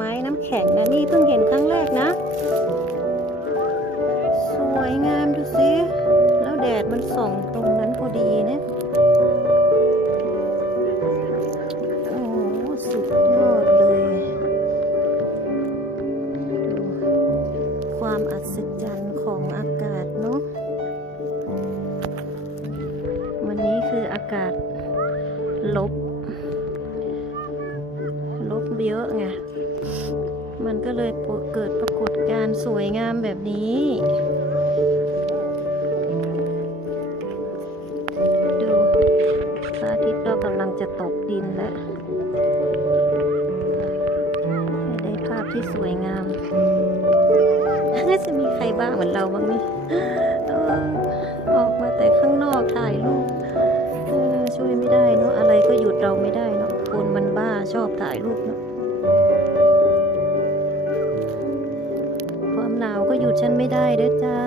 ไม้น้ำแข็งนะนี่เพิ่งเห็นครั้งแรกนะสวยงามดูสิแล้วแดดมันส่องตรงนั้นพอดีเนี่ยโอ้สุดยอดเลยดูความอัศจรรย์ของอากาศเนาะวันนี้คืออากาศลบเยอะไงมันก็เลยเกิดปรากฏการณ์สวยงามแบบนี้ดูพระอาทิตย์ก็กำลังจะตกดินแล้วได้ภาพที่สวยงามจะมีใครบ้างเหมือนเราบ้างนี่ออกมาแต่ข้างนอกถ่ายรูปช่วยไม่ได้เนาะอะไรก็หยุดเราไม่ได้เนาะคนมันบ้าชอบถ่ายรูปเนาะความหนาวก็หยุดฉันไม่ได้เด้อจ้า